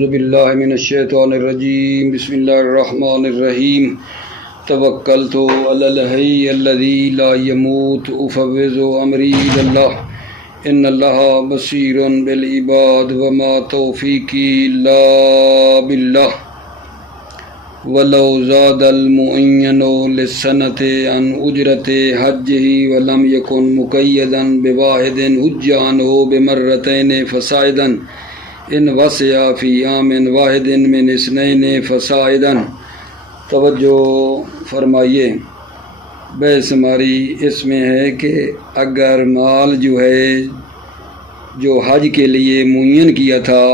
اعوذ باللہ من الشیطان الرجیم بسم اللہ الرحمن الرحیم توکلت علی الحی الذی لا یموت افوض امری الی اللہ ان اللہ بصیر بالعباد وما توفیقی الا باللہ ولو زاد المعین للسنۃ عن اجرت حجہ ولم یکن مقیدا بواحد حج عنہ بمرتین فصاعدا ان وسع فی عام واحد من اثنین فصاعدا۔ توجہ فرمائیے، بحث ہماری اس میں ہے کہ اگر مال جو ہے جو حج کے لیے معین کیا تھا،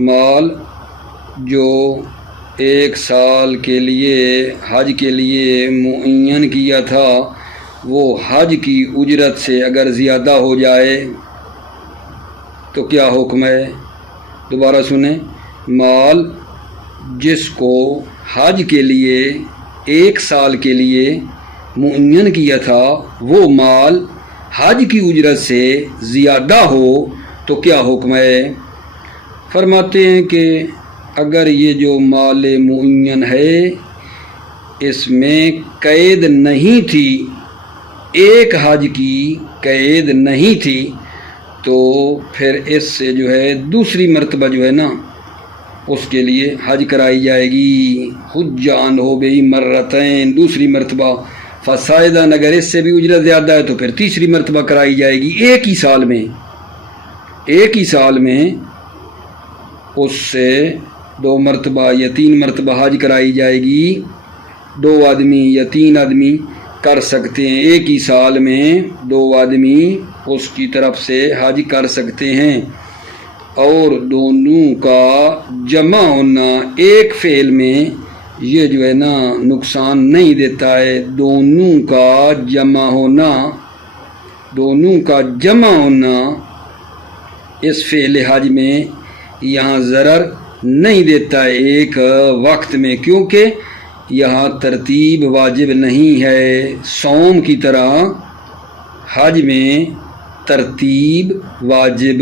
مال جو 1 سال کے لیے حج کے لیے معین کیا تھا، وہ حج کی اجرت سے اگر زیادہ ہو جائے تو کیا حکم ہے؟ دوبارہ سنیں، مال جس کو حج کے لیے 1 سال کے لیے معین کیا تھا، وہ مال حج کی اجرت سے زیادہ ہو تو کیا حکم ہے؟ فرماتے ہیں کہ اگر یہ جو مال معین ہے اس میں قید نہیں تھی، ایک حج کی قید نہیں تھی، تو پھر اس سے جو ہے دوسری مرتبہ جو ہے نا اس کے لیے حج کرائی جائے گی، حج عنہ بمرتین، دوسری مرتبہ فصاعدا، اگر اس سے بھی اجرت زیادہ ہے تو پھر تیسری مرتبہ کرائی جائے گی، ایک ہی سال میں اس سے 2 مرتبہ یا 3 مرتبہ حج کرائی جائے گی۔ 2 آدمی یا 3 آدمی کر سکتے ہیں، ایک ہی سال میں 2 آدمی اس کی طرف سے حج کر سکتے ہیں، اور دونوں کا جمع ہونا ایک فعل میں یہ جو ہے نا نقصان نہیں دیتا ہے، دونوں کا جمع ہونا اس فعل حج میں یہاں ضرر نہیں دیتا ہے ایک وقت میں، کیونکہ یہاں ترتیب واجب نہیں ہے، صوم کی طرح حج میں ترتیب واجب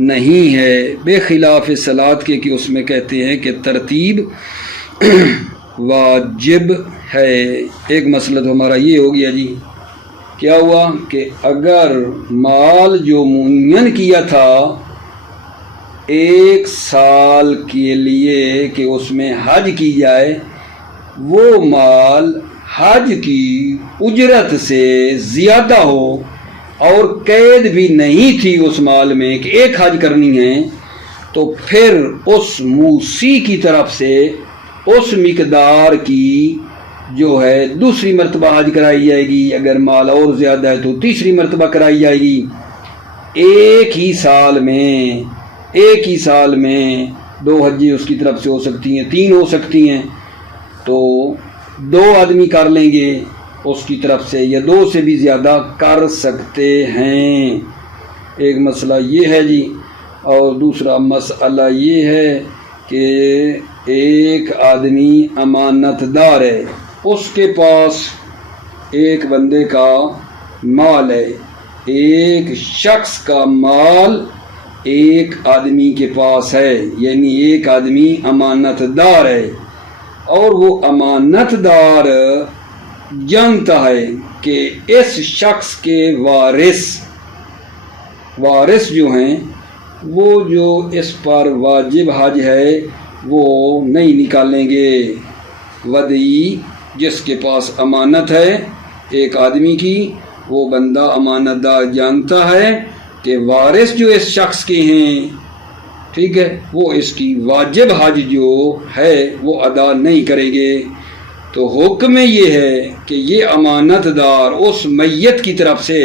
نہیں ہے، بے خلاف صلاۃ کے کہ اس میں کہتے ہیں کہ ترتیب واجب ہے۔ ایک مسئلہ تو ہمارا یہ ہو گیا جی، کیا ہوا کہ اگر مال جو معین کیا تھا 1 سال کے لیے کہ اس میں حج کی جائے، وہ مال حج کی اجرت سے زیادہ ہو اور قید بھی نہیں تھی اس مال میں کہ ایک حج کرنی ہے، تو پھر اس موسی کی طرف سے اس مقدار کی جو ہے دوسری مرتبہ حج کرائی جائے گی، اگر مال اور زیادہ ہے تو تیسری مرتبہ کرائی جائے گی۔ ایک ہی سال میں 2 حجیں اس کی طرف سے ہو سکتی ہیں، 3 ہو سکتی ہیں، تو 2 آدمی کر لیں گے اس کی طرف سے، یا 2 سے بھی زیادہ کر سکتے ہیں۔ ایک مسئلہ یہ ہے جی، اور دوسرا مسئلہ یہ ہے کہ ایک آدمی امانت دار ہے، اس کے پاس ایک بندے کا مال ہے، ایک شخص کا مال ایک آدمی کے پاس ہے، یعنی ایک آدمی امانت دار ہے، اور وہ امانت دار جانتا ہے کہ اس شخص کے وارث جو ہیں وہ جو اس پر واجب حج ہے وہ نہیں نکالیں گے۔ ودیعی جس کے پاس امانت ہے ایک آدمی کی، وہ بندہ امانت دار جانتا ہے کہ وارث جو اس شخص کے ہیں، ٹھیک ہے، وہ اس کی واجب حج جو ہے وہ ادا نہیں کریں گے، تو حکم یہ ہے کہ یہ امانت دار اس میت کی طرف سے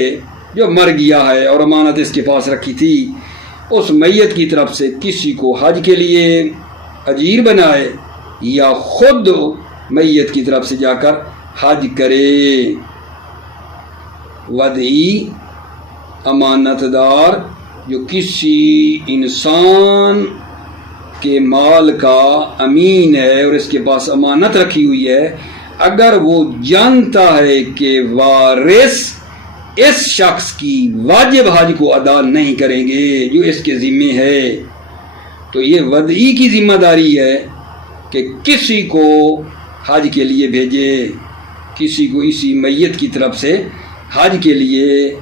جو مر گیا ہے اور امانت اس کے پاس رکھی تھی، اس میت کی طرف سے کسی کو حج کے لیے اجیر بنائے یا خود میت کی طرف سے جا کر حج کرے۔ ودیعی امانت دار جو کسی انسان کے مال کا امین ہے اور اس کے پاس امانت رکھی ہوئی ہے، اگر وہ جانتا ہے کہ وارث اس شخص کی واجب حج کو ادا نہیں کریں گے جو اس کے ذمے ہے، تو یہ وضعی کی ذمہ داری ہے کہ کسی کو حج کے لیے بھیجے، کسی کو اسی میت کی طرف سے حج کے لیے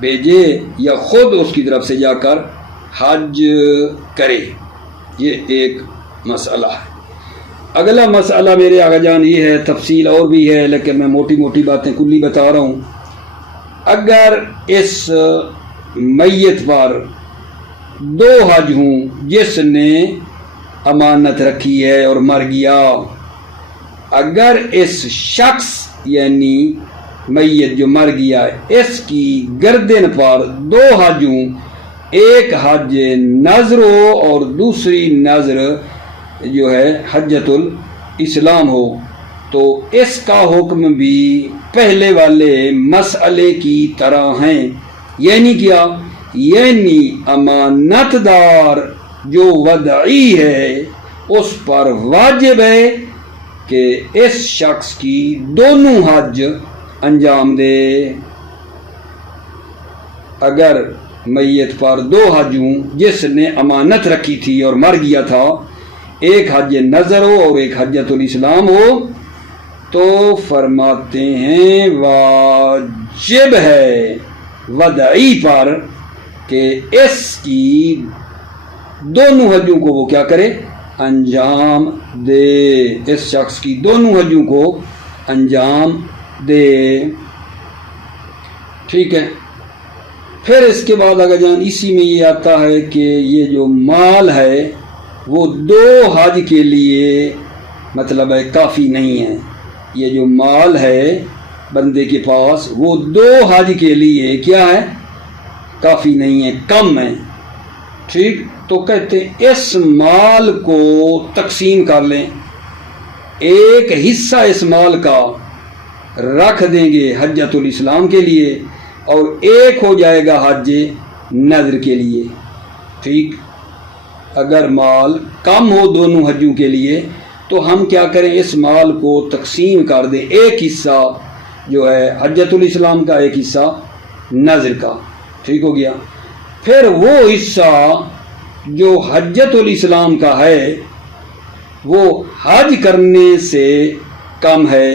بھیجے یا خود اس کی طرف سے جا کر حج کرے۔ یہ ایک مسئلہ ہے۔ اگلا مسئلہ میرے آقا جان یہ ہے، تفصیل اور بھی ہے لیکن میں موٹی موٹی باتیں کلی بتا رہا ہوں۔ اگر اس میت پر دو حج ہوں، جس نے امانت رکھی ہے اور مر گیا، اگر اس شخص یعنی میت جو مر گیا اس کی گردن پر دو حج ہوں، ایک حج نذر ہو اور دوسری نذر جو ہے حجۃ الاسلام ہو، تو اس کا حکم بھی پہلے والے مسئلے کی طرح ہیں۔ یعنی کیا؟ یعنی امانت دار جو وضعی ہے اس پر واجب ہے کہ اس شخص کی دونوں حج انجام دے۔ اگر میت پر دو حج ہوں جس نے امانت رکھی تھی اور مر گیا تھا، ایک حج نذر ہو اور ایک حجۃ الاسلام ہو، تو فرماتے ہیں واجب ہے وضعی پر کہ اس کی دونوں حجوں کو وہ کیا کرے؟ انجام دے، اس شخص کی دونوں حجوں کو انجام دے۔ ٹھیک ہے، پھر اس کے بعد اگر جان اسی میں یہ آتا ہے کہ یہ جو مال ہے وہ دو حج کے لیے مطلب ہے کافی نہیں ہے۔ یہ جو مال ہے بندے کے پاس وہ دو حج کے لیے کیا ہے؟ کافی نہیں ہے، کم ہے۔ ٹھیک، تو کہتے ہیں اس مال کو تقسیم کر لیں، ایک حصہ اس مال کا رکھ دیں گے حجۃ الاسلام کے لیے اور ایک ہو جائے گا حج نذر کے لیے۔ ٹھیک، اگر مال کم ہو دونوں حجوں کے لیے تو ہم کیا کریں؟ اس مال کو تقسیم کر دیں، ایک حصہ جو ہے حجۃ الاسلام کا، ایک حصہ نذر کا۔ ٹھیک ہو گیا۔ پھر وہ حصہ جو حجۃ الاسلام کا ہے وہ حج کرنے سے کم ہے،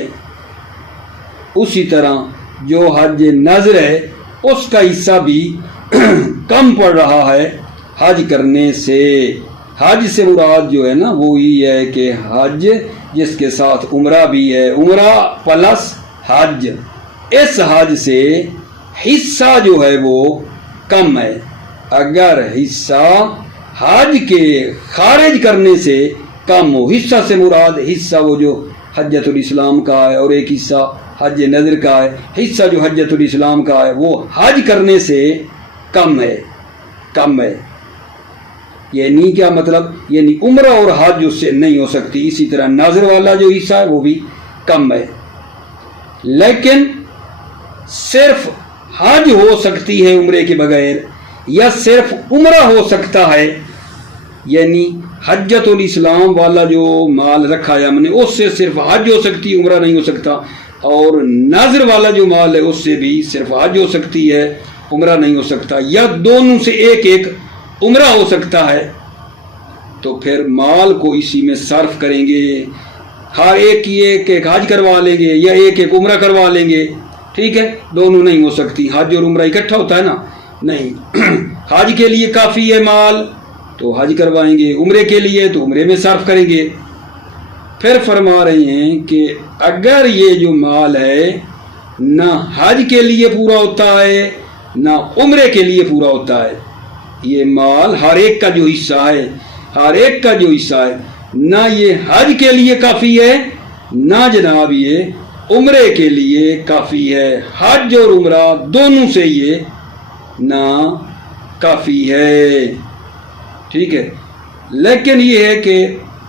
اسی طرح جو حج نذر ہے اس کا حصہ بھی کم پڑ رہا ہے حج کرنے سے۔ حج سے مراد جو ہے نا وہی ہے کہ حج جس کے ساتھ عمرہ بھی ہے، عمرہ پلس حج، اس حج سے حصہ جو ہے وہ کم ہے۔ اگر حصہ حج کے خارج کرنے سے کم ہو، حصہ سے مراد حصہ وہ جو حجۃ الاسلام کا ہے اور ایک حصہ حج نذر کا ہے، حصہ جو حجۃ الاسلام کا ہے وہ حج کرنے سے کم ہے، کم ہے۔ یعنی کیا مطلب؟ یعنی عمرہ اور حج اس سے نہیں ہو سکتی، اسی طرح نذر والا جو حصہ ہے وہ بھی کم ہے۔ لیکن صرف حج ہو سکتی ہے عمرے کے بغیر، یا صرف عمرہ ہو سکتا ہے، یعنی حجۃ الاسلام والا جو مال رکھا ہے ہم نے اس سے صرف حج ہو سکتی ہے، عمرہ نہیں ہو سکتا، اور نذر والا جو مال ہے اس سے بھی صرف حج ہو سکتی ہے، عمرہ نہیں ہو سکتا، یا دونوں سے ایک ایک عمرہ ہو سکتا ہے، تو پھر مال کو اسی میں صرف کریں گے، ہر ایک کی ایک ایک حج کروا لیں گے یا ایک ایک عمرہ کروا لیں گے۔ ٹھیک ہے، دونوں نہیں ہو سکتی، حج اور عمرہ اکٹھا ہوتا ہے نا، نہیں۔ حج کے لیے کافی ہے مال تو حج کروائیں گے، عمرے کے لیے تو عمرے میں صرف کریں گے۔ پھر فرما رہے ہیں کہ اگر یہ جو مال ہے نہ حج کے لیے پورا ہوتا ہے نہ عمرے کے لیے پورا ہوتا ہے، یہ مال ہر ایک کا جو حصہ ہے، ہر ایک کا جو حصہ ہے، نہ یہ حج کے لیے کافی ہے نہ جناب یہ عمرے کے لیے کافی ہے، حج اور عمرہ دونوں سے یہ نہ کافی ہے۔ ٹھیک ہے، لیکن یہ ہے کہ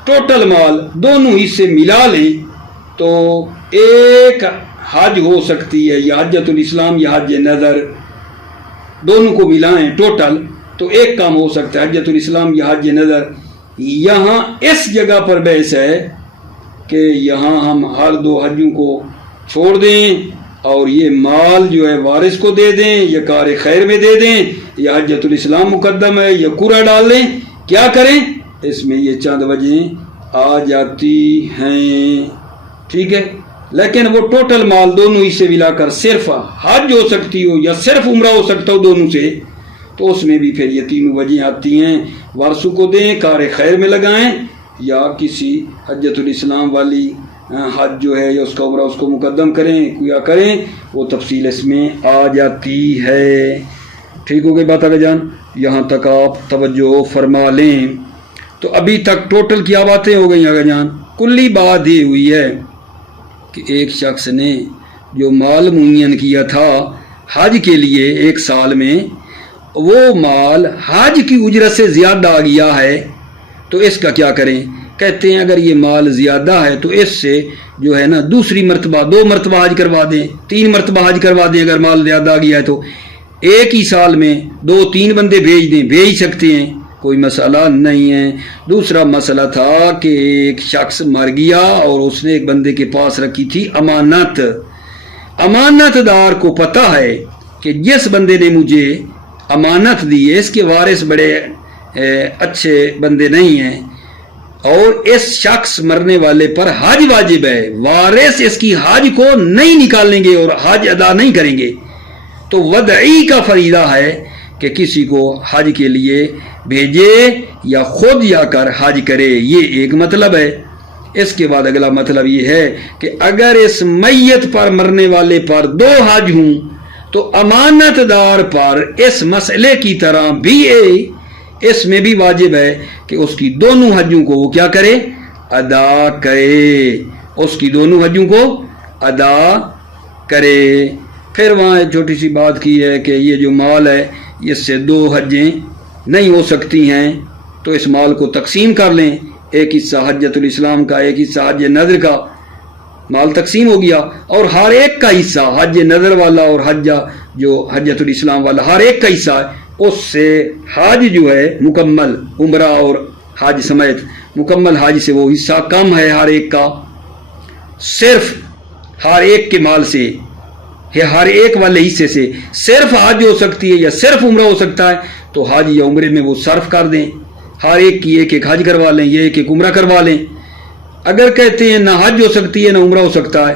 ٹوٹل مال دونوں حصے ملا لیں تو ایک حج ہو سکتی ہے، یا حجۃ الاسلام یا حج نذر، دونوں کو ملائیں ٹوٹل تو ایک کام ہو سکتا ہے، حجۃ الاسلام یا حج نذر۔ یہاں اس جگہ پر بحث ہے کہ یہاں ہم ہر دو حجوں کو چھوڑ دیں اور یہ مال جو ہے وارث کو دے دیں یا کار خیر میں دے دیں، یا حجۃ الاسلام مقدم ہے یا قرعہ ڈال دیں، کیا کریں؟ اس میں یہ چند وجہیں آ جاتی ہیں، ٹھیک ہے۔ لیکن وہ ٹوٹل مال دونوں ہی سے ملا کر صرف حج ہو سکتی ہو یا صرف عمرہ ہو سکتا ہو دونوں سے، تو اس میں بھی پھر یہ تینوں وجہیں آتی ہیں، وارثوں کو دیں، کار خیر میں لگائیں، یا کسی حجۃ الاسلام والی حج جو ہے یا اس کا عمرہ اس کو مقدم کریں یا کریں، وہ تفصیل اس میں آ جاتی ہے۔ ٹھیک ہو گئی بات آگے جان؟ یہاں تک آپ توجہ فرما لیں۔ تو ابھی تک ٹوٹل کیا باتیں ہو گئی آگے جان؟ کلی بات یہ ہوئی ہے کہ ایک شخص نے جو مال معین کیا تھا حج کے لیے ایک سال میں، وہ مال حج کی اجرت سے زیادہ آ گیا ہے، تو اس کا کیا کریں؟ کہتے ہیں اگر یہ مال زیادہ ہے تو اس سے جو ہے نا دوسری مرتبہ 2 مرتبہ حج کروا دیں، 3 مرتبہ حج کروا دیں۔ اگر مال زیادہ آ گیا ہے تو ایک ہی سال میں 2-3 بندے بھیج دیں، بھیج سکتے ہیں، کوئی مسئلہ نہیں ہے۔ دوسرا مسئلہ تھا کہ ایک شخص مر گیا اور اس نے ایک بندے کے پاس رکھی تھی امانت۔ امانت دار کو پتہ ہے کہ جس بندے نے مجھے امانت دی ہے اس کے وارث بڑے اچھے بندے نہیں ہیں، اور اس شخص مرنے والے پر حج واجب ہے، وارث اس کی حج کو نہیں نکالیں گے اور حج ادا نہیں کریں گے، تو ودعی کا فریضہ ہے کہ کسی کو حج کے لیے بھیجے یا خود جا کر حج کرے۔ یہ ایک مطلب ہے۔ اس کے بعد اگلا مطلب یہ ہے کہ اگر اس میت پر مرنے والے پر 2 حج ہوں تو امانت دار پر اس مسئلے کی طرح بھی اس میں بھی واجب ہے کہ اس کی دونوں حجوں کو وہ کیا کرے؟ ادا کرے، اس کی دونوں حجوں کو ادا کرے۔ پھر وہاں ایک چھوٹی سی بات کی ہے کہ یہ جو مال ہے اس سے 2 حجیں نہیں ہو سکتی ہیں، تو اس مال کو تقسیم کر لیں، ایک حصہ حجۃ الاسلام کا، ایک حصہ حج نظر کا، مال تقسیم ہو گیا، اور ہر ایک کا حصہ حج نظر والا اور حجۃ الاسلام والا ہر ایک کا حصہ ہے، اس سے حج جو ہے مکمل عمرہ اور حج سمیت مکمل حج سے وہ حصہ کم ہے ہر ایک کا، صرف ہر ایک کے مال سے، ہر ایک والے حصے سے صرف حج ہو سکتی ہے یا صرف عمرہ ہو سکتا ہے، تو حج یا عمرے میں وہ صرف کر دیں، ہر ایک کی ایک حج کروا لیں، یہ ایک عمرہ کروا لیں۔ اگر کہتے ہیں نہ حج ہو سکتی ہے نہ عمرہ ہو سکتا ہے،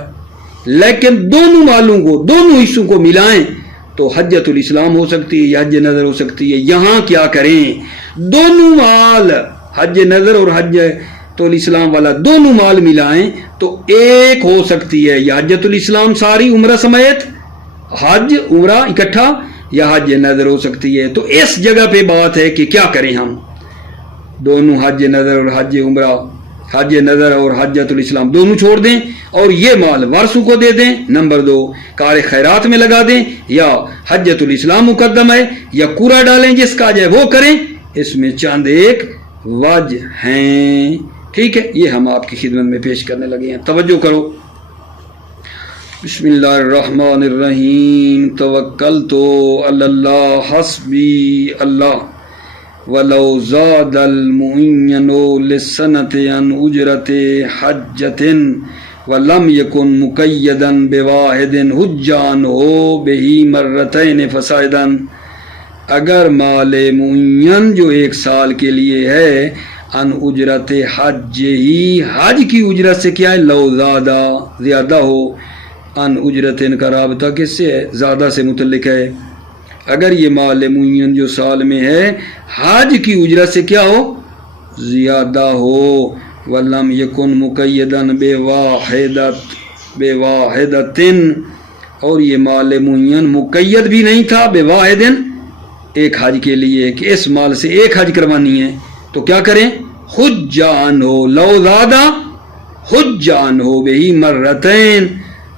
لیکن دونوں مالوں کو، دونوں حصوں کو ملائیں تو حجۃ الاسلام ہو سکتی ہے یا حج نظر ہو سکتی ہے۔ یہاں کیا کریں؟ دونوں مال حج نظر اور حجۃ الاسلام والا دونوں مال ملائیں تو ایک ہو سکتی ہے، یا حجۃ الاسلام ساری عمرہ سمیت، حج عمرہ اکٹھا، یا حج نظر ہو سکتی ہے۔ تو اس جگہ پہ بات ہے کہ کیا کریں ہم؟ دونوں حج نظر اور حج عمرہ، حج نظر اور حجۃ الاسلام دونوں چھوڑ دیں اور یہ مال وارثوں کو دے دیں۔ نمبر 2، کار خیرات میں لگا دیں، یا حجۃ الاسلام مقدم ہے، یا کوڑا ڈالیں، جس کا جائے وہ کریں۔ اس میں چند ایک وجہ ہیں، ٹھیک ہے؟ یہ ہم آپ کی خدمت میں پیش کرنے لگے ہیں، توجہ کرو۔ بسم اللہ الرحمن الرحیم، توکلت علی اللہ حسبی اللہ ولو زاد المعین للسنۃ عن اجرت حجۃ ولم یکن مقیدا بواحد حجان ہو بہی مرتین فسائدا۔ اگر مال معین جو 1 سال کے لیے ہے ان اجرت حج ہی، حج کی اجرت سے کیا ہے؟ لو زیادہ ہو، ان اجرت کا رابطہ کس سے ہے؟ زیادہ سے متعلق ہے۔ اگر یہ مال معین جو سال میں ہے حج کی اجرت سے کیا ہو؟ زیادہ ہو، ولم یکن مقیدا بواحدۃ، اور یہ مال معین مقید بھی نہیں تھا بواحد، ایک حج کے لیے کہ اس مال سے ایک حج کروانی ہے، تو کیا کریں؟ حجان ہو، لو زیادہ حجان ہو بہی مرتین،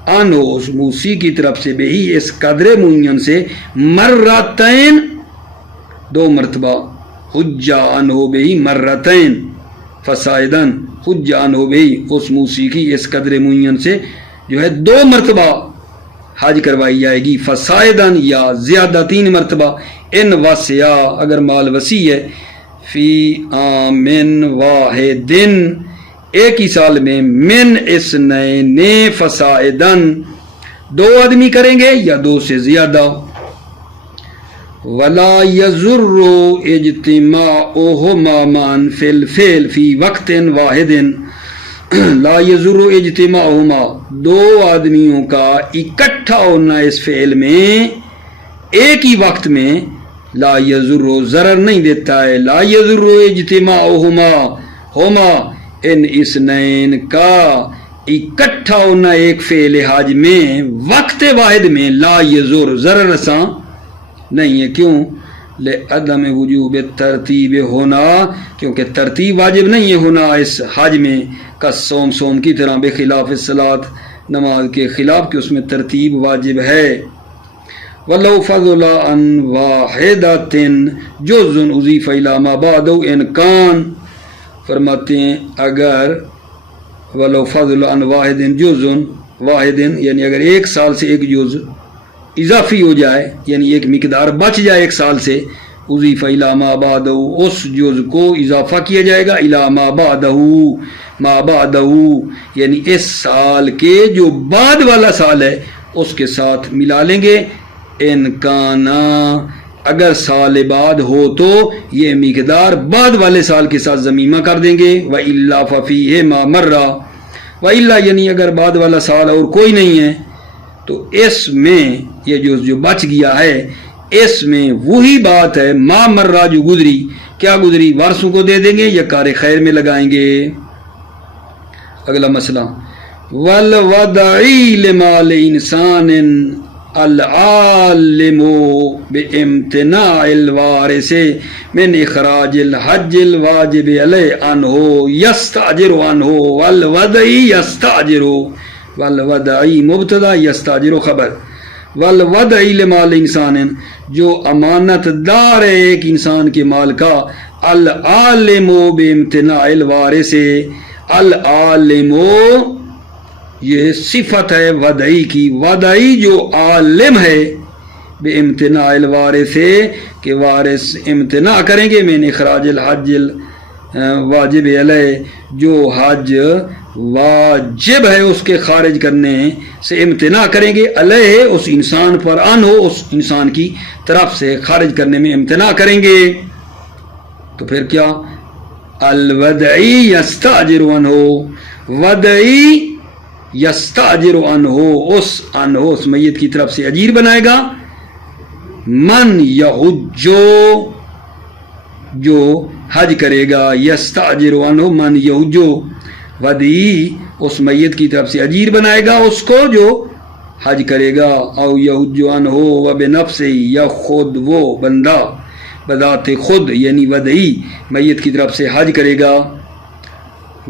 ان ہو اس موسی کی طرف سے بہی اس قدر معین سے مرتین 2 مرتبہ، حجان ہو بہی مرتین فسائدن، حجان ہو بہی اس موسی کی اس قدر معین سے جو ہے 2 مرتبہ حج کروائی جائے گی، فسائدن یا زیادہ 3 مرتبہ، ان وسیا اگر مال وسیع ہے، فی آمن واحدن ایک ہی سال میں، من اثنین فسائدن 2 آدمی کریں گے یا 2 سے زیادہ۔ ولا یضر اجتماعهما معا فی الفعل فی وقت واحد، لا یضر اجتماعهما دو آدمیوں کا اکٹھا ہونا اس فعل میں ایک ہی وقت میں لا یضر ضرر نہیں دیتا ہے، لا یضر اجتماعهما ہما ان اثنین کا اکٹھا ہونا ایک فعل حج میں وقت واحد میں لا یضر ضرر رساں نہیں ہے۔ کیوں؟ لعدم وجوب ترتیب ہونا، کیونکہ ترتیب واجب نہیں ہے ہونا اس حج میں، کا سوم کی طرح بخلاف الصلاۃ نماز کے خلاف کہ اس میں ترتیب واجب ہے۔ وَلَوْ فَضُلَ عَنْ وَاحِدَةٍ جُزٌ أُضِيفَ إِلَى مَا بَعْدَهُ إِنْ كَانَ، فرماتے ہیں اگر وَلَوْ فَضُلَ عَنْ وَاحِدٍ جُزٌ واحد یعنی اگر ایک سال سے ایک جز اضافی ہو جائے، یعنی ایک مقدار بچ جائے ایک سال سے، اضیف الی ما بعدہ اس جز کو اضافہ کیا جائے گا، الی ما بعدہ ما بعدہ یعنی اس سال کے جو بعد والا سال ہے اس کے ساتھ ملا لیں گے۔ ان کانا اگر سال بعد ہو تو یہ مقدار بعد والے سال کے ساتھ ضمیمہ کر دیں گے۔ وَإِلَّا فَفِيهِ مَا مَرَّ وَإِلَّا یعنی اگر بعد والا سال اور کوئی نہیں ہے تو اس میں یہ جو بچ گیا ہے اس میں وہی بات ہے ما مرہ جو گزری، کیا گزری؟ وارثوں کو دے دیں گے یا کار خیر میں لگائیں گے۔ اگلا مسئلہ وَالْوَدَعِي لِمَالِ إِنسَانٍ العالم بامتناع الوارث من اخراج الحج الواجب علیہ عنہ یستاجر عنہ والودعی یستاجر، والودعی مبتدا یستاجر خبر، والودعی لمال انسان جو امانت دار ہے ایک انسان کے مال کا، العالم بامتناع الوارث، العالم یہ صفت ہے ودعی کی، ودعی جو عالم ہے بے امتناع الوارث کہ وارث امتناع کریں گے من اخراج الحج واجب علیہ جو حج واجب ہے اس کے خارج کرنے سے امتناع کریں گے، علیہ اس انسان پر، ان ہو اس انسان کی طرف سے خارج کرنے میں امتناع کریں گے، تو پھر کیا؟ الودعی یستاجر عنہ، ودعی یستاجر عنہ اس میت کی طرف سے اجیر بنائے گا، من یحجو جو حج کرے گا، یستاجر عنہ من یحجو، ودی اس میت کی طرف سے اجیر بنائے گا اس کو جو حج کرے گا، او یحجو عنہ وبنفسہ یا خود وہ بندہ بذات خود یعنی ودعی میت کی طرف سے حج کرے گا۔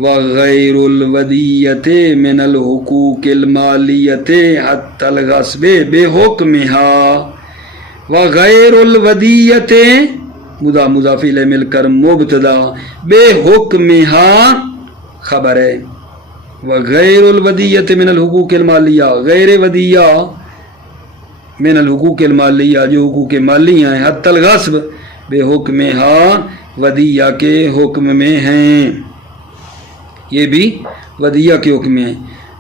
وغیر الودیت من الحقوق المالیت حتی الغصب بحکمها، وغیر الودیت مضاف الیہ مل کر مبتدا، بحکمها خبر ہے، وغیر الودیت من الحقوق المالیہ غیر ودیہ من الحقوق المالیہ جو حقوق مالیہ ہیں، حتی الغصب بحکمها ودیہ کے حکم میں ہیں، یہ بھی ودیہ کے حکم میں ہیں۔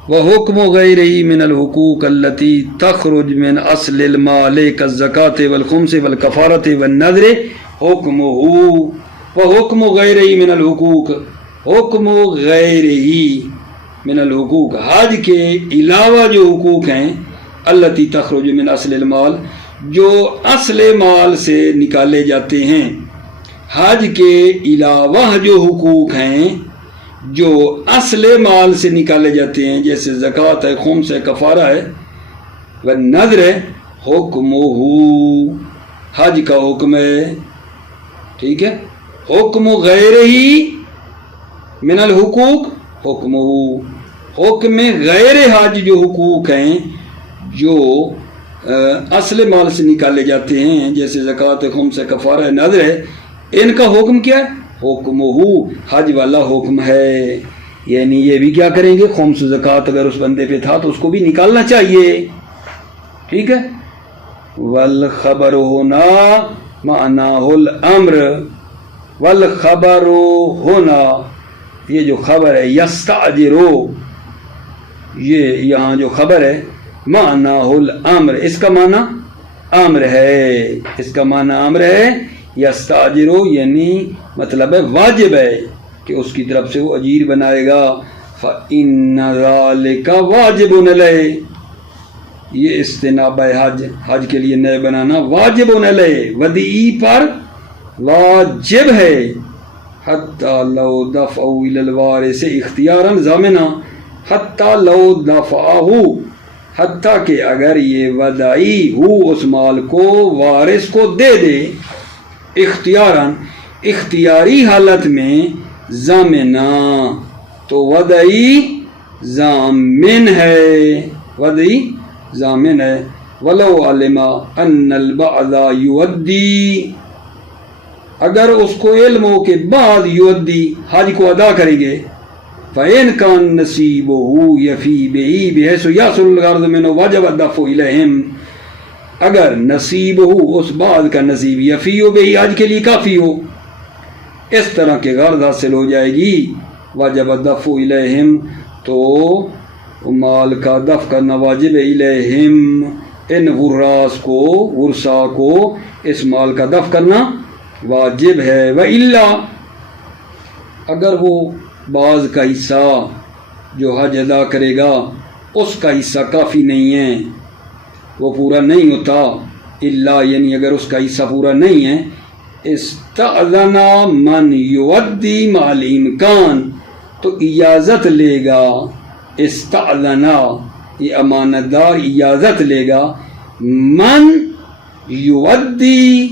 وَحُكْمُ غَيْرِهِ مِنَ الْحُقُوقِ الَّتِي تَخْرُجُ مِنْ أَصْلِ الْمَالِ كَالزَّكَاةِ وَالْخُمُسِ وَالْكَفَارَةِ وَالنَّذْرِ حُكْمُهُ وَحُكْمُ غَيْرِهِ مِنَ الْحُقُوقِ، حکم غیرہ من الحقوق حج کے علاوہ جو حقوق ہیں، الَّتِي تَخْرُجُ مِنْ أَصْلِ الْمَالِ جو اصل مال سے نکالے جاتے ہیں، حج کے علاوہ جو حقوق ہیں جو اصل مال سے نکالے جاتے ہیں جیسے زکوٰۃ ہے، خمس ہے، کفارہ ہے، والنذر ہے، حکمہ حج کا حکم ہے، ٹھیک ہے۔ حکم غیر ہی من الحقوق حکمہ، حکم غیر حج جو حقوق ہیں جو اصل مال سے نکالے جاتے ہیں جیسے زکوٰۃ، خمس ہے، کفارہ ہے، نذر ہے، ان کا حکم کیا ہے؟ حکمہ حج والا حکم ہے، یعنی یہ بھی کیا کریں گے؟ خمس زکوٰۃ اگر اس بندے پہ تھا تو اس کو بھی نکالنا چاہیے، ٹھیک ہے۔ والخبر ہونا معنی الامر، والخبر ہونا یہ جو خبر ہے، یستاجرو یہ یہاں جو خبر ہے معنی الامر، اس کا معنی امر ہے، اس کا معنی امر ہے، یستاجرو یعنی مطلب ہے واجب ہے کہ اس کی طرف سے وہ اجیر بنائے گا. فإن ذلك واجب علیہ، یہ استناب حج کے لیے نئے بنانا واجب علیہ، ودیعی پر واجب ہے. حتی لو دفعہ الی الوارث اختیارا ضامنا، حتی لو دفعہ، حتیٰ کہ اگر یہ ودائی ہو اس مال کو وارث کو دے دے، اختیارا اختیاری حالت میں، ضامنا تو ودائی ضامن ہے، ودائی ضامن ہے. ولو علم ان البعض یؤدی، اگر اس کو علم ہو کہ بعض یؤدی حج کو ادا کریں گے، فإن كان نصیبہ یفی بہی بحیث یحصل الغرض منہ وجب الدفع الیہم، اگر نصیب ہو اس بعض کا نصیب یفی ہو بہی حج کے لیے کافی ہو، اس طرح کے غرض حاصل ہو جائے گی، وجب الدفع الیہم تو مال کا دفع کرنا واجب الیہم، ان وراث کو، ورثا کو اس مال کا دفع کرنا واجب ہے. وإلا اگر وہ بعض کا حصہ جو حج ادا کرے گا اس کا حصہ کافی نہیں ہے، وہ پورا نہیں ہوتا، الا یعنی اگر اس کا حصہ پورا نہیں ہے، استأذن من یؤدی مع الامکان تو اجازت لے گا، استأذن یہ امانت دار اجازت لے گا، من یؤدی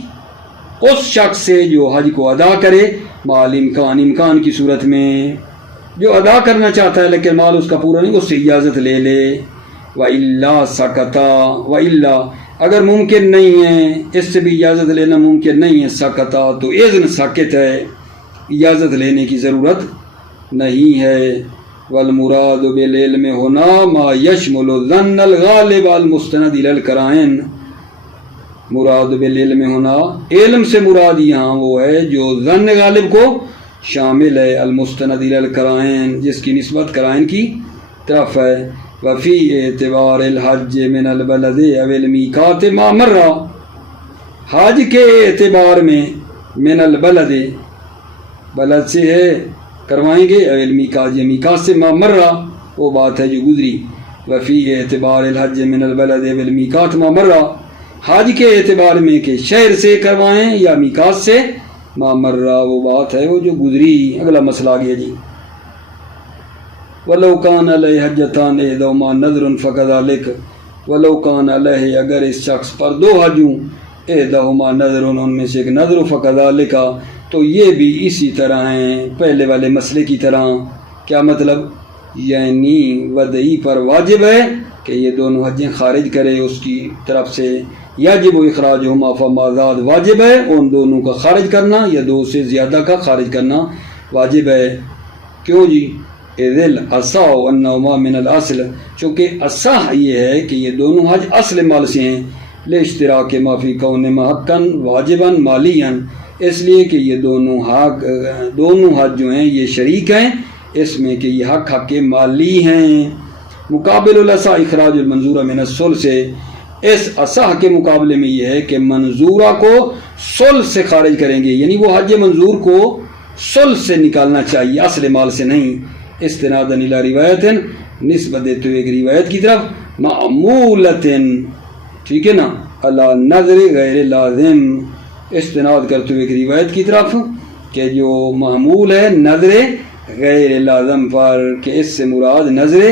اس شخص سے جو حج کو ادا کرے، مع الامکان امکان کی صورت میں، جو ادا کرنا چاہتا ہے لیکن مال اس کا پورا نہیں، اس سے اجازت لے لے. وَإِلَّا سَكَتَا، وَإِلَّا اگر ممکن نہیں ہے، اس سے بھی اجازت لینا ممکن نہیں ہے، سکتا تو اذن ساکت ہے، اجازت لینے کی ضرورت نہیں ہے. والمراد بالعلم ہونا ما یشمل الظن الغالب المستند الی القرائن، مراد بالعلم ہونا، علم سے مراد یہاں وہ ہے جو ظن غالب کو شامل ہے، المستند الی القرائن جس کی نسبت قرائن کی طرف ہے. وفی اعتبار الحج من البلد او المیقات ما مر، حج کے اعتبار میں من البلد بلد سے ہے کروائیں گے، او المیقات یہ میقات سے ما مر وہ بات ہے جو گزری. وفی اعتبار الحج من البلد او المیقات ما مر، حج کے اعتبار میں کہ شہر سے کروائیں یا میقات سے، ما مر وہ بات ہے وہ جو گزری. اگلا مسئلہ آ گیا جی. وَلَوْ كَانَ عَلَيْهِ حَجَّتَانِ إِحْدَاهُمَا نَذْرٌ فَكَذَلِكَ، وَلَوْ كَانَ عَلَيْهِ اگر اس شخص پر دو حج ہوں، إِحْدَاهُمَا نَذْرٌ ان میں سے ایک نذر، فَكَذَلِكَ تو یہ بھی اسی طرح ہیں پہلے والے مسئلے کی طرح. کیا مطلب؟ یعنی ودعی پر واجب ہے کہ یہ دونوں حجیں خارج کرے اس کی طرف سے، یجب اخراجہما فما زاد واجب ہے ان دونوں کا خارج کرنا یا دو سے زیادہ کا خارج کرنا واجب ہے. کیوں جی؟ اذل اصح انہما من الاصل، چونکہ اصح یہ ہے کہ یہ دونوں حج اصل مال سے ہیں، لاشتراک ما فی کونہما حقا واجبا مالیا، اس لیے کہ یہ دونوں حج جو ہیں یہ شریک ہیں اس میں کہ یہ حق مالی ہیں. مقابل الاصح اخراج المنظورہ من الصلح سے، اس اصح کے مقابلے میں یہ ہے کہ منظورہ کو صلح سے خارج کریں گے، یعنی وہ حج منظور کو صلح سے نکالنا چاہیے، اصل مال سے نہیں. استنادا الی روایت نسبت دیتے ہوئے ایک روایت کی طرف، معمولۃ ٹھیک ہے نا، علی نظر غیر لازم، استناد کرتے ہوئے ایک روایت کی طرف کہ جو معمول ہے نظر غیر لازم پر، کہ اس سے مراد نظر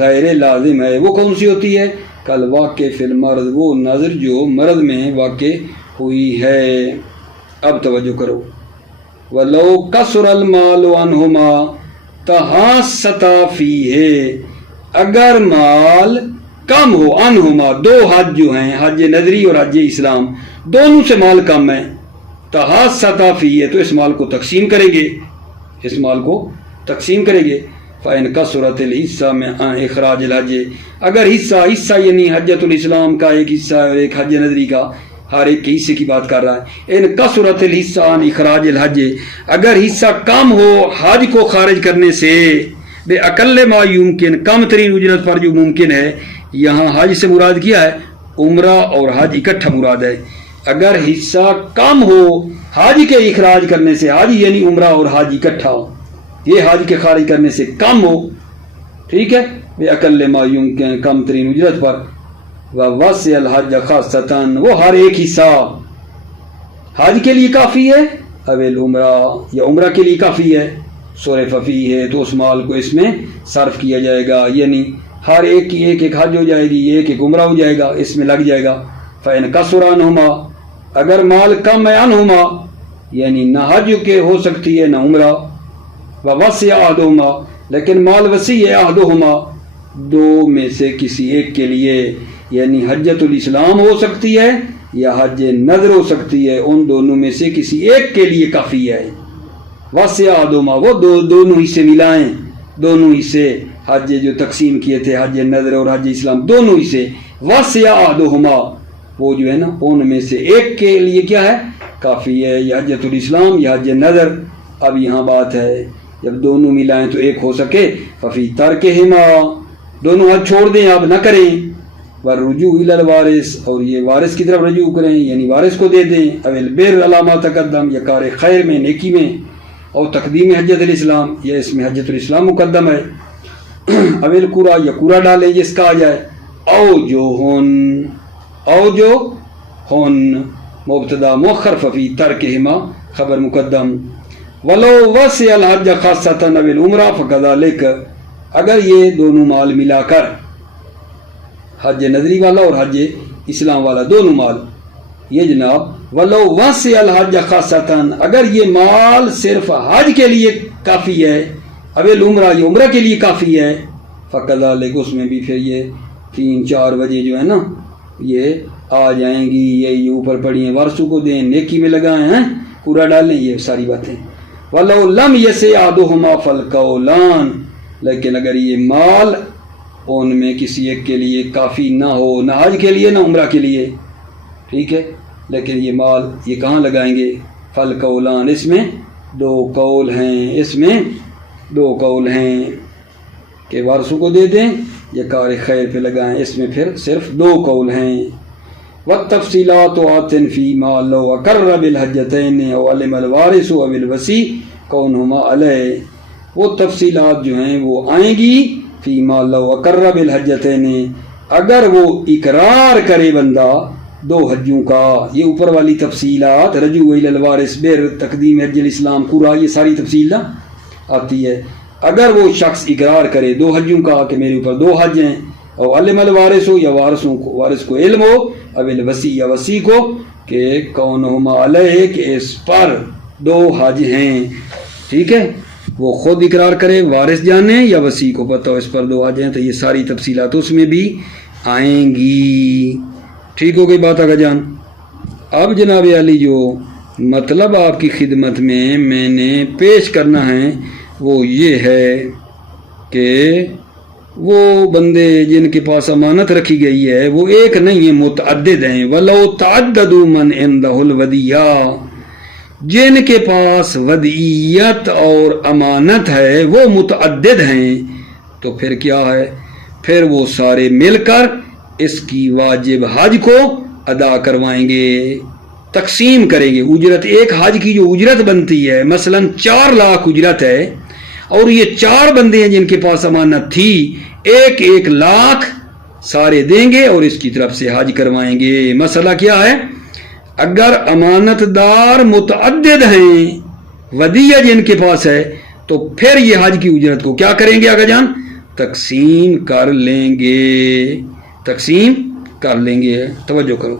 غیر لازم ہے. وہ کون سی ہوتی ہے؟ کل واقع فی المرض، وہ نظر جو مرض میں واقع ہوئی ہے. اب توجہ کرو. وَلَوْ قَصُرَ الْمَالُ عَنْهُمَا تحاستا فیہ، اگر مال کم ہو، عنہما دو حج جو ہیں، حج نظری اور حج اسلام، دونوں سے مال کم ہے، تحاستا فیہ تو اس مال کو تقسیم کریں گے، اس مال کو تقسیم کریں گے. فَإِنْ كَثُرَتِ الْحِصَّةُ مِنْ إِخْرَاجِ الْحَجِّ، اگر حصہ یعنی حجۃ الاسلام کا ایک حصہ اور ایک حج نظری کا، ہر ایک کے حصے کی بات کر رہا ہے. ان کثرت الحصہ عن اخراج الحج، اگر حصہ کم ہو حج کو خارج کرنے سے، بے اقل ما یمکن کم ترین اجرت پر جو ممکن ہے، یہاں حج سے مراد کیا ہے عمرہ اور حج اکٹھا مراد ہے. اگر حصہ کم ہو حج کے اخراج کرنے سے، حج یعنی عمرہ اور حج اکٹھا، یہ حج کے خارج کرنے سے کم ہو، ٹھیک ہے، بے اقل ما یمکن، کم ترین اجرت پر، وَوَسِعَ الْحَجَّ خَاصَّةً، وہ ہر ایک حصہ حج کے لیے کافی ہے، اویل عمرہ یا عمرہ کے لیے کافی ہے، صرف فیہ ہے تو اس مال کو اس میں صرف کیا جائے گا، یعنی ہر ایک کی ایک ایک حج ہو جائے گی، ایک ایک عمرہ ہو جائے گا، اس میں لگ جائے گا. فَإِنْ كَثُرَ عَنْهُمَا، اگر مال کم ہے، عنہما یعنی نہ حج کے ہو سکتی ہے نہ عمرہ، وَوَسِعَ أَحَدُهُمَا، لیکن مال وسیع ہے، أَحَدُهُمَا دو میں سے کسی ایک کے لیے، یعنی حجۃ الاسلام ہو سکتی ہے یا حج نظر ہو سکتی ہے، ان دونوں میں سے کسی ایک کے لیے کافی ہے. وَوَسِعَ أَحَدُهُمَا، وہ دونوں حصے ملائیں، دونوں حصے حج جو تقسیم کیے تھے، حج نظر اور حج اسلام، دونوں حصے وَوَسِعَ أَحَدُهُمَا، وہ جو ہے نا ان میں سے ایک کے لیے کیا ہے کافی ہے، یا حجۃ الاسلام یا حج نظر. اب یہاں بات ہے جب دونوں ملائیں تو ایک ہو سکے، ففی ترکہما، دونوں حج چھوڑ دیں، اب نہ کریں، والرجوع الی الوارث، اور یہ وارث کی طرف رجوع کریں، یعنی وارث کو دے دیں، او البر علی ما تقدم، یا کار خیر میں، نیکی میں، اور تقدیم حجۃ الاسلام، یا اس میں حجۃ الاسلام مقدم ہے، او القرا، یا قرا ڈالیں جس کا آ جائے، او جو ہن مبتدا مؤخر، ففی ترکہما خبر مقدم. ولو وسع الحج خاصۃ او العمرہ فکذلک، اگر یہ دونوں مال ملا کر، حج نظری والا اور حج اسلام والا دونوں مال، یہ جناب ولو وسع الحج خاصۃ، اگر یہ مال صرف حج کے لیے کافی ہے، او العمرہ یہ عمرہ کے لیے کافی ہے، فکذلک، اس میں بھی پھر یہ 3-4 وجہ جو ہے نا یہ آ جائیں گی، یہ اوپر پڑھی ہیں، وارثوں کو دیں، نیکی میں لگائیں، ہیں پورا ڈالیں، یہ ساری باتیں. وَلَوْ لَمْ يَسِعْ أَحَدُهُمَا فَالْقَوْلَانِ، لیکن اگر یہ مال ان میں کسی ایک کے لیے کافی نہ ہو، نہ حج کے لیے نہ عمرہ کے لیے، ٹھیک ہے، لیکن یہ مال یہ کہاں لگائیں گے، فَالْقَوْلَانِ، اس میں 2 قول ہیں، اس میں 2 قول ہیں کہ وارثوں کو دے دیں یا کار خیر پہ لگائیں، اس میں پھر صرف 2 قول ہیں. والتفصیلات آتن فی ما لو اقر بالحجتین او علم الوارث او بالوصی کونہما علیہ، وہ تفصیلات جو ہیں وہ آئیں گی فی ما لو اقر بالحجتین، اگر وہ اقرار کرے بندہ 2 حجوں کا، یہ اوپر والی تفصیلات رجوع الی الوارث، بر، تقدیم حج الاسلام، قرا، یہ ساری تفصیل آتی ہے. اگر وہ شخص اقرار کرے 2 حجوں کا کہ میرے اوپر 2 حج ہیں، اور علم الوارث ہو، یا وارث کو علم ہو، اب الوصی، یا وصی کو، کہ کونہما علیہ، کہ اس پر 2 حج ہیں، ٹھیک ہے، وہ خود اقرار کرے، وارث جانے یا وصی کو پتہ ہو اس پر 2 حج ہیں، تو یہ ساری تفصیلات اس میں بھی آئیں گی. ٹھیک ہو گئی بات آگا جان. اب جناب علی جو مطلب آپ کی خدمت میں نے پیش کرنا ہے وہ یہ ہے کہ وہ بندے جن کے پاس امانت رکھی گئی ہے وہ ایک نہیں ہیں، متعدد ہیں. وَلَوْ تَعَدَّدُوا مَنْ عِنْدَهُ الْوَدِيَّةُ، جن کے پاس ودیت اور امانت ہے وہ متعدد ہیں، تو پھر کیا ہے، پھر وہ سارے مل کر اس کی واجب حج کو ادا کروائیں گے، تقسیم کریں گے اجرت. ایک حج کی جو اجرت بنتی ہے، مثلا 4 لاکھ اجرت ہے، اور یہ 4 بندے ہیں جن کے پاس امانت تھی، 1 لاکھ سارے دیں گے اور اس کی طرف سے حج کروائیں گے. مسئلہ کیا ہے، اگر امانت دار متعدد ہیں، ودیہ جن کے پاس ہے، تو پھر یہ حج کی اجرت کو کیا کریں گے آقا جان، تقسیم کر لیں گے، تقسیم کر لیں گے. توجہ کرو.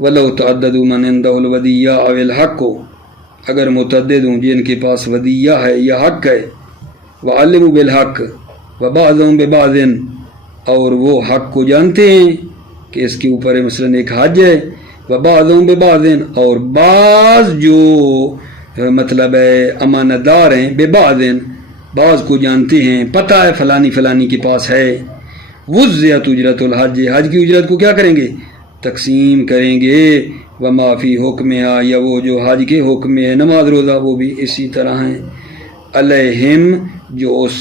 وَلَوْ تَعَدَّدُوا مَنْ عِنْدَهُ الْوَدِيَّةُ أَوِ الْحَقُّ، اگر متعدد ہوں جن کے پاس ودیہ ہے یا حق ہے، وَعَلِّمُوا بِالْحَقِّ وَبَعْضُهُمْ بِبَعْضٍ، اور وہ حق کو جانتے ہیں کہ اس کے اوپر مثلا ایک حج ہے، وَبَعْضُهُمْ بِبَعْضٍ، اور بعض جو مطلب ہے امانت دار ہیں، بِبَعْضٍ، بعض کو جانتے ہیں، پتہ ہے فلانی کے پاس ہے، وُزِّعَتْ اُجْرَةُ الْحَجِّ، حج کی اجرت کو کیا کریں گے، تقسیم کریں گے. وما فی حکمہا، یا وہ جو حج کے حکم ہے، نماز روزہ وہ بھی اسی طرح ہیں. علیہم، جو اس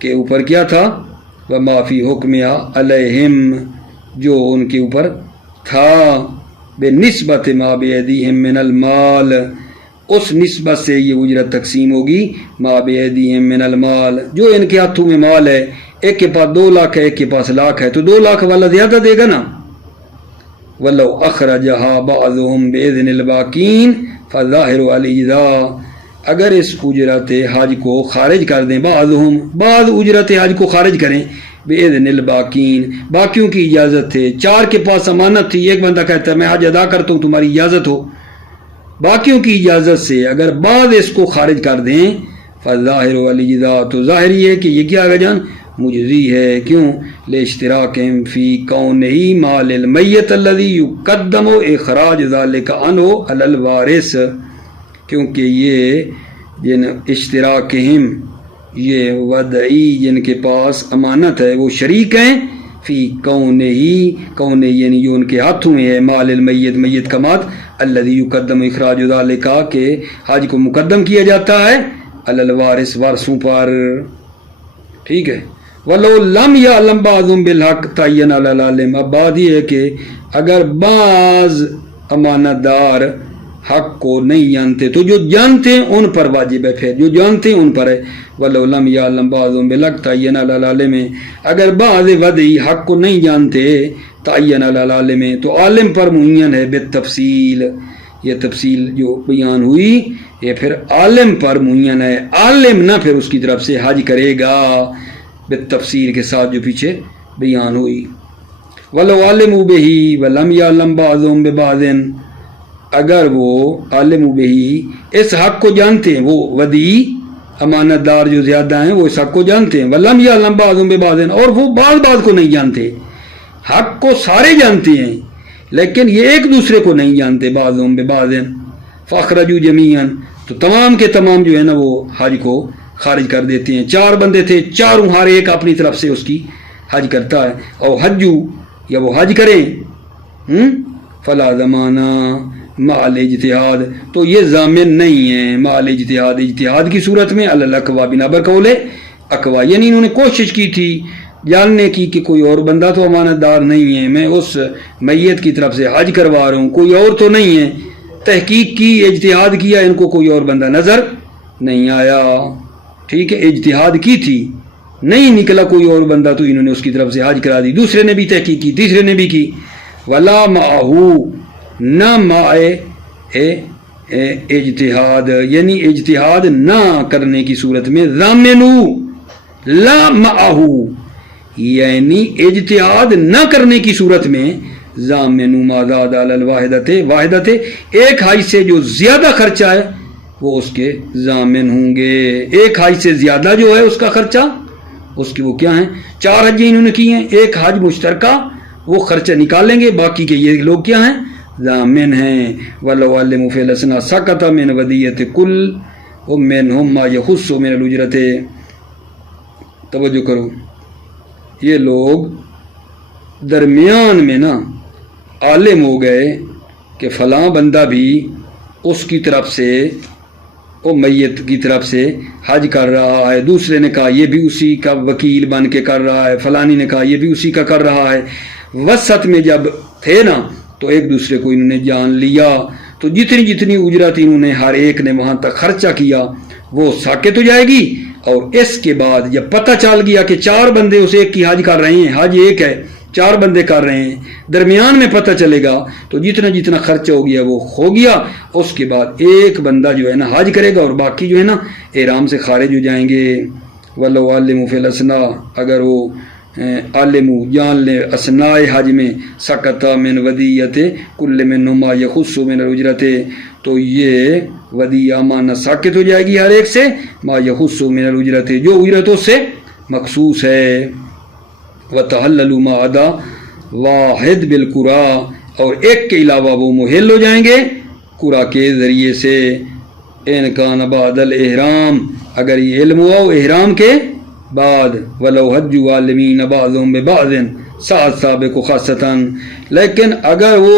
کے اوپر کیا تھا، وما فی حکمہا علیہم، جو ان کے اوپر تھا، بے نسبت ما بیدیہم من المال، اس نسبت سے یہ اجرت تقسیم ہوگی ما بیدیہم من المال، جو ان کے ہاتھوں میں مال ہے، ایک کے پاس 2 لاکھ ہے ایک کے پاس لاکھ ہے، تو 2 لاکھ والا زیادہ دے گا نا۔ وَلَوْ أَخْرَجَهَا بَعْضُهُمْ بِإِذْنِ الْبَاقِينَ فَالظَّاهِرُ الْإِجْزَاءُ، اگر اس اجرت حج کو خارج کر دیں، بعض اجرت حج کو خارج کریں، بِإِذْنِ الْبَاقِينَ، باقیوں کی اجازت تھے، 4 کے پاس امانت تھی، ایک بندہ کہتا ہے میں حج ادا کرتا ہوں تمہاری اجازت ہو، باقیوں کی اجازت سے اگر بعض اس کو خارج کر دیں، فَالظَّاهِرُ الْإِجْزَاءُ، تو ظاہر یہ ہے کہ یہ کیا آگا جان مجزی ہے، کیوں؟ لِاشْتِرَاكِهِمْ فِي كَوْنِهِ مَالِ الْمَيِّتِ الَّذِي يُقَدَّمُ إِخْرَاجُ ذَلِكَ عَنْهُ عَلَى الْوَارِثِ، کیونکہ یہ جن اشتراکہم، یہ ودعی جن کے پاس امانت ہے وہ شریک ہیں، فی کون یعنی جو ان کے ہاتھوں میں ہے، مال المیت، میت کا مال، الذی یقدم اخراج ذالک، کہ حج کو مقدم کیا جاتا ہے، علی الوارث، وارثوں پر، ٹھیک ہے۔ ولو لم یعلم بعضهم بالحق تعین علی العالم، اب بات یہ ہے کہ اگر بعض امانت دار حق کو نہیں جانتے تو جو جانتے ہیں ان پر واجب ہے، پھر جو جانتے ہیں ان پر ہے۔ ولو لم یعلم بعضهم بالحق تعین علی العالم، اگر بعض ودعی حق کو نہیں جانتے تعین علی العالم تو عالم پر معین ہے بالتفصیل، یہ تفصیل جو بیان ہوئی یہ پھر عالم پر معین ہے، عالم نہ پھر اس کی طرف سے حج کرے گا بالتفصیل کے ساتھ جو پیچھے بیان ہوئی۔ ولو علموا بہ ولم یعلم بعضهم ببعض، اگر وہ عالم بہی اس حق کو جانتے ہیں، وہ ودی امانت دار جو زیادہ ہیں وہ اس حق کو جانتے ہیں، ولم یعلم بعضهم ببعض، اور وہ بعض کو نہیں جانتے، حق کو سارے جانتے ہیں لیکن یہ ایک دوسرے کو نہیں جانتے، بعضهم ببعض، فاخرجوا جميعا، تو تمام کے تمام جو ہے نا وہ حج کو خارج کر دیتے ہیں۔ 4 بندے تھے، چاروں ہر ایک اپنی طرف سے اس کی حج کرتا ہے، اور حجو، یا وہ حج کریں، فلا ضمانہ مع الاجتہاد، تو یہ ضامن نہیں ہے مع الاجتہاد، اجتہاد کی صورت میں، الاقوا بنابر قول اقوا، یعنی انہوں نے کوشش کی تھی جاننے کی کہ کوئی اور بندہ تو امانت دار نہیں ہے، میں اس میت کی طرف سے حج کروا رہا ہوں، کوئی اور تو نہیں ہے، تحقیق کی، اجتہاد کیا، ان کو کوئی اور بندہ نظر نہیں آیا، ٹھیک ہے، اجتہاد کی تھی، نہیں نکلا کوئی اور بندہ تو انہوں نے اس کی طرف سے حج کرا دی، دوسرے نے بھی تحقیق کی، تیسرے نے بھی کی، ولا معہو، نہ مائے اجتہاد، یعنی اجتہاد نہ کرنے کی صورت میں، ضامنو لا معہو، یعنی اجتہاد نہ کرنے کی صورت میں، ضامنو ما زاد علی الواحدۃ، ایک حج سے جو زیادہ خرچہ ہے وہ اس کے ضامن ہوں گے، ایک حج سے زیادہ جو ہے اس کا خرچہ، اس کی وہ کیا ہیں، 4 حجیں انہوں نے کی ہیں، ایک حج مشترکہ وہ خرچہ نکالیں گے، باقی کے یہ لوگ کیا ہیں، ضامن ہیں۔ وَلَوْ عَلِّمُوا فِي الْأَسْنَاءِ سَقَطَ مِنْ وَدِيَّةِ كُلٍّ وَمِنْهُمْ مَا يَخُصُّ مِنَ الْأُجْرَةِ، توجہ کرو، یہ لوگ درمیان میں نا عالم ہو گئے کہ فلاں بندہ بھی اس کی طرف سے، وہ میت کی طرف سے حج کر رہا ہے، دوسرے نے کہا یہ بھی اسی کا وکیل بن کے کر رہا ہے، فلانی نے کہا یہ بھی اسی کا کر رہا ہے، وسط میں جب تھے نا تو ایک دوسرے کو انہوں نے جان لیا، تو جتنی اجرت انہوں نے ہر ایک نے وہاں تک خرچہ کیا وہ ساکت ہو جائے گی، اور اس کے بعد جب پتہ چل گیا کہ 4 بندے اس ایک کی حج کر رہے ہیں، حج ایک ہے 4 بندے کر رہے ہیں، درمیان میں پتہ چلے گا تو جتنا خرچہ ہو گیا وہ ہو گیا، اس کے بعد ایک بندہ جو ہے نا حج کرے گا اور باقی جو ہے نا احرام سے خارج ہو جائیں گے۔ وَلَوْ عَلِّمُوا فِي الْأَسْنَاءِ، اگر وہ عالمو جان لے اسناء حج میں، سقط من ودیۃ کل منہم ما یخص من الأجرۃ، تو یہ ودیہ امانت ساقط ہو جائے گی ہر ایک سے، ما یخص من الأجرۃ، جو اجرتوں سے مخصوص ہے، وتحللوا ما عدا واحد بالقرا، اور ایک کے علاوہ وہ محل ہو جائیں گے قرا کے ذریعے سے، ان کان بعد الاحرام، اگر یہ علم ہوا ہو احرام کے بعد، ولو حجوا عالمین بعضهم ببعض ساعت سابق خاصتاً، لیکن اگر وہ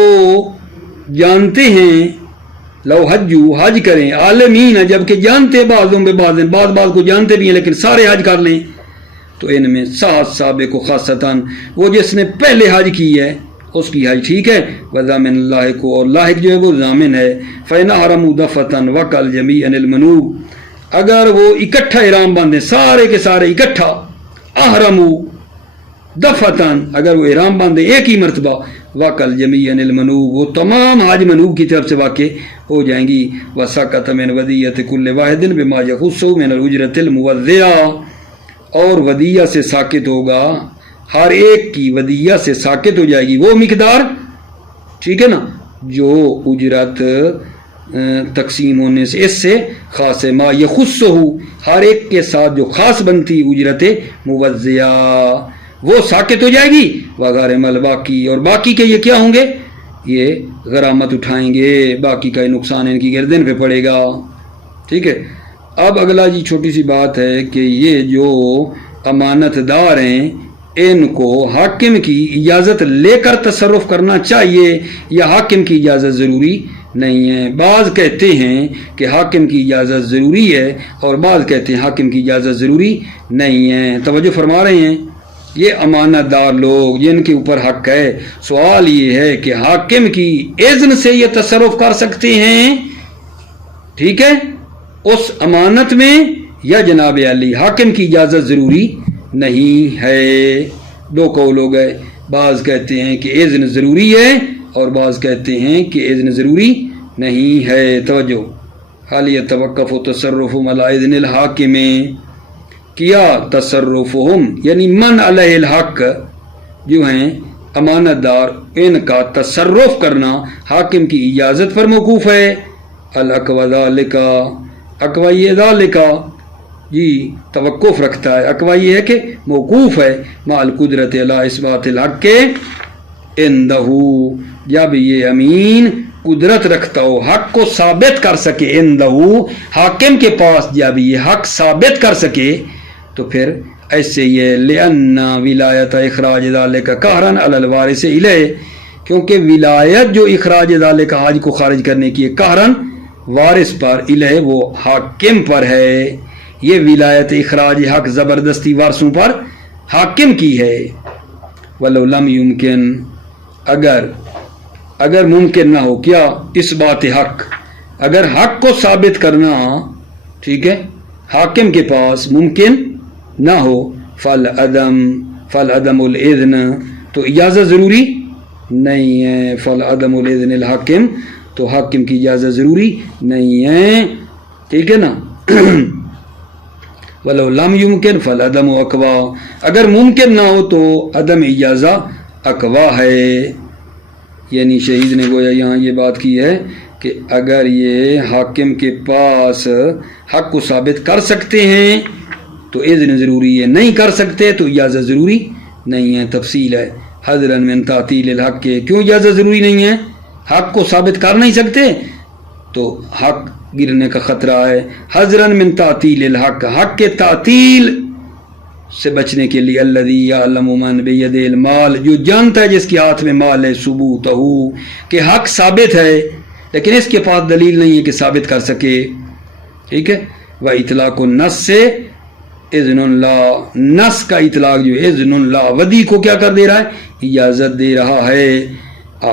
جانتے ہیں، لو حجوا حج کریں، عالمین جبکہ جانتے بعضهم ببعض، بعض کو جانتے بھی ہیں لیکن سارے حج کر لیں، تو ان میں سات سابق و خاصتاً وہ جس نے پہلے حج کی ہے اس کی حج ٹھیک ہے، وضامن اللہ کو، اور لاحق جو ہے وہ ضامن ہے، فَإِنْ أَحْرَمُوا دَفَّةً وَقَلْ جَمِيعًا الْمَنُوبِ، اگر وہ اکٹھا احرام باندھے سارے کے سارے اکٹھا، احرموا دفتن، اگر وہ احرام باندھے ایک ہی مرتبہ، وَقَلْ جَمِيعًا الْمَنُوبِ، وہ تمام حج منوب کی طرف سے واقع ہو جائیں گی، وَسَقَطَ مِنْ وَدِيَّةِ كُلِّ وَاحِدٍ بِمَا يَخُصُّهُ مِنَ الْأُجْرَةِ الْمُوَدِّعَةِ، اور ودیہ سے ساقط ہوگا، ہر ایک کی ودیہ سے ساقط ہو جائے گی وہ مقدار، ٹھیک ہے نا، جو اجرت تقسیم ہونے سے اس سے خاص ہے، ما یخصہ، ہر ایک کے ساتھ جو خاص بنتی اجرت موزیہ وہ ساقط ہو جائے گی، وغیرہ مل باقی، اور باقی کے یہ کیا ہوں گے، یہ غرامت اٹھائیں گے، باقی کا نقصان ان کی گردن پہ پڑے گا، ٹھیک ہے۔ اب اگلا جی چھوٹی سی بات ہے کہ یہ جو امانت دار ہیں ان کو حاکم کی اجازت لے کر تصرف کرنا چاہیے یا حاکم کی اجازت ضروری نہیں ہے؟ بعض کہتے ہیں کہ حاکم کی اجازت ضروری ہے اور بعض کہتے ہیں حاکم کی اجازت ضروری نہیں ہے۔ توجہ فرما رہے ہیں، یہ امانت دار لوگ جن کے اوپر حق ہے، سوال یہ ہے کہ حاکم کی اذن سے یہ تصرف کر سکتے ہیں، ٹھیک ہے، اس امانت میں، یا جناب علی حاکم کی اجازت ضروری نہیں ہے؟ دو قول ہو گئے، بعض کہتے ہیں کہ اذن ضروری ہے اور بعض کہتے ہیں کہ اذن ضروری نہیں ہے۔ توجہ، حال یتوقف تصرفهم علی اذن الحاکم، کیا تصرفهم یعنی من علیہ الحق جو ہیں امانت دار، ان کا تصرف کرنا حاکم کی اجازت پر موقوف ہے، الاقوی ذالک، اقوی ذالک جی توقف رکھتا ہے، اقوی یہ ہے کہ موقوف ہے، مع القدرت علی اثبات الحق عندہ، جب یہ امین قدرت رکھتا ہو حق کو ثابت کر سکے، عندہ حاکم کے پاس جب یہ حق ثابت کر سکے تو پھر ایسے یہ لأن ولایت اخراج ذالک قہرا علی الوارث الیہ، کیونکہ ولایت جو اخراج ذالک حاج کو خارج کرنے کی ہے قہرا وارث پر، الیہ وہ حاکم پر ہے، یہ ولایت اخراج حق زبردستی وارثوں پر حاکم کی ہے۔ ولو لم یمکن، اگر ممکن نہ ہو کیا، اس بات حق، اگر حق کو ثابت کرنا، ٹھیک ہے، حاکم کے پاس ممکن نہ ہو، فالعدم الاذن، تو اجازت ضروری نہیں ہے، فالعدم الاذن الحاکم، تو حاکم کی اجازت ضروری نہیں ہے، ٹھیک ہے نا۔ ولو لم یمکن فالعدم اقوا، اگر ممکن نہ ہو تو عدم اجازت اقوا ہے، یعنی شہید نے گویا یہاں یہ بات کی ہے کہ اگر یہ حاکم کے پاس حق کو ثابت کر سکتے ہیں تو اذن ضروری ہے، نہیں کر سکتے تو اجازت ضروری نہیں ہے۔ تفصیل ہے، حذرا من تعطیل الحق، کیوں اجازت ضروری نہیں ہے؟ حق کو ثابت کر نہیں سکتے تو حق گرنے کا خطرہ ہے، حذرا من تعطیل الحق، حق کے تعطیل سے بچنے کے لیے، الذی یعلم من بید المال، جو جانتا ہے جس کے ہاتھ میں مال ہے، ثبوتہ، کہ حق ثابت ہے لیکن اس کے پاس دلیل نہیں ہے کہ ثابت کر سکے، ٹھیک ہے۔ وہ اطلاق النص سے اذن اللہ، نص کا اطلاق جو ہے اذن اللہ، ودی کو کیا کر دے رہا ہے؟ اجازت دے رہا ہے۔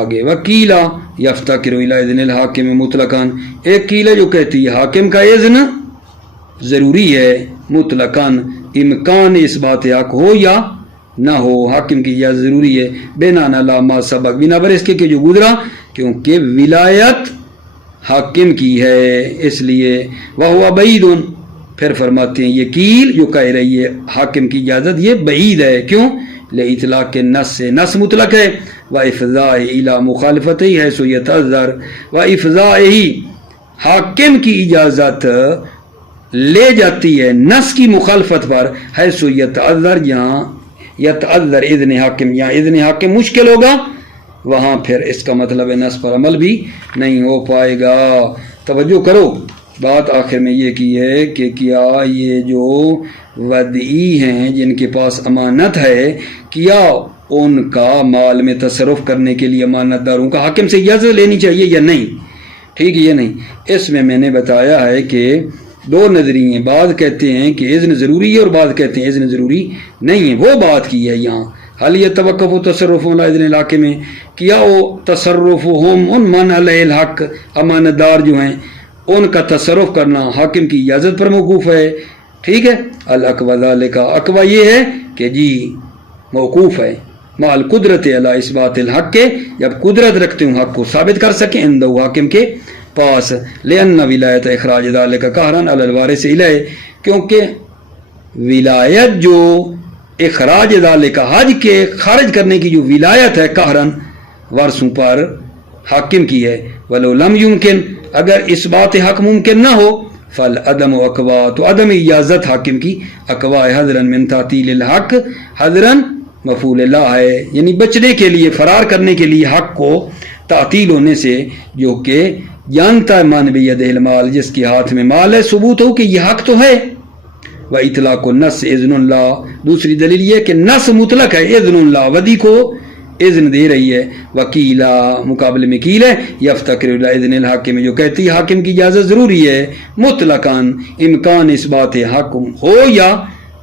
آگے وکیلا یفتقر الی اذن الحاکم مطلقاً، ایک قیلہ جو کہتی ہے حاکم کا اذن ضروری ہے مطلقاً، امکان اس بات حق ہو یا نہ ہو، حاکم کی اجازت ضروری ہے، بنا علی ما سبق، بنا بر اس کے کہ جو گزرا، کیونکہ ولایت حاکم کی ہے، اس لیے وہو بعید، پھر فرماتے ہیں یہ قیل جو کہہ رہی ہے حاکم کی اجازت یہ بعید ہے، کیوں؟ لإطلاق کے نص سے، نص مطلق ہے، وإفضاء إلى مخالفته حيث يتعذر، وإفضاء حاکم کی اجازت لے جاتی ہے نص کی مخالفت پر، حیث یتعذر، جہاں یتعذر اذن حاکم، یہاں اذن حاکم مشکل ہوگا، وہاں پھر اس کا مطلب ہے نص پر عمل بھی نہیں ہو پائے گا۔ توجہ کرو، بات آخر میں یہ کی ہے کہ کیا یہ جو ودعی ہیں جن کے پاس امانت ہے، کیا ان کا مال میں تصرف کرنے کے لیے امانت داروں کا حاکم سے اجازت لینی چاہیے یا نہیں؟ ٹھیک ہے، یہ نہیں، اس میں نے بتایا ہے کہ دو نظریے، بعض کہتے ہیں کہ اذن ضروری ہے اور بعض کہتے ہیں اذن ضروری نہیں ہے، وہ بات کی ہے یہاں۔ حل یتوقف تصرف علی اذن علاقے میں، کیا وہ تصرف ان من علیہ الحق، امانت دار جو ہیں ان کا تصرف کرنا حاکم کی اجازت پر موقوف ہے، ٹھیک ہے۔ الاقوی ذالک، اقوی یہ ہے کہ جی موقوف ہے، مع القدرت علی اثبات الحق کے، جب قدرت رکھتے ہوں حق کو ثابت کر سکیں عندہ حاکم کے پاس، لأن ولایت اخراج ذالک قہرا علی الوارث الیہ، کیونکہ ولایت جو اخراج ذالک حج کے خارج کرنے کی جو ولایت ہے قہرن وارثوں پر حاکم کی ہے، ولو لم یمکن، اگر اس بات حق ممکن نہ ہو، فالعدم اقوا، تو عدم اجازت حاکم کی اقوا حذرا من تعطیل الحق، حذرا مفعول اللہ ہے، یعنی بچنے کے لیے، فرار کرنے کے لیے حق کو تعطیل ہونے سے، جو کہ جانتا ہے من بیدہ المال، جس کے ہاتھ میں مال ہے، ثبوت ہو کہ یہ حق تو ہے۔ و اطلاق النص اذن اللہ، دوسری دلیل یہ کہ نص مطلق ہے، اذن اللہ ودی کو اذن دے رہی ہے۔ وکیلا، مقابلے میں کیل ہے، یفتقر الی اذن الحاکم، جو کہتی ہے حاکم کی اجازت ضروری ہے، مطلقاً امکان اس بات حاکم ہو یا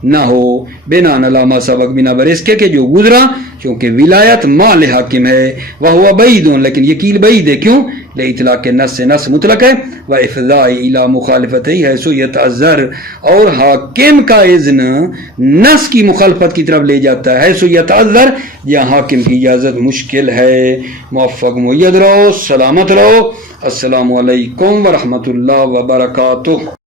نہ ہو، بنا علامہ سبق، بنا بر اس کے جو گزرا، کیونکہ ولایت مال حاکم ہے، وہو بعید، لیکن یہ کیل بعید ہے، کیوں؟ لإطلاق النص، نص مطلق ہے، وإفضاء إلى مخالفته حيث يتعذر، اور حاکم کا اذن نص کی مخالفت کی طرف لے جاتا ہے، حيث يتعذر، جہاں حاکم کی اجازت مشکل ہے۔ موفق مید رہو، سلامت رہو، السلام علیکم ورحمۃ اللہ وبرکاتہ۔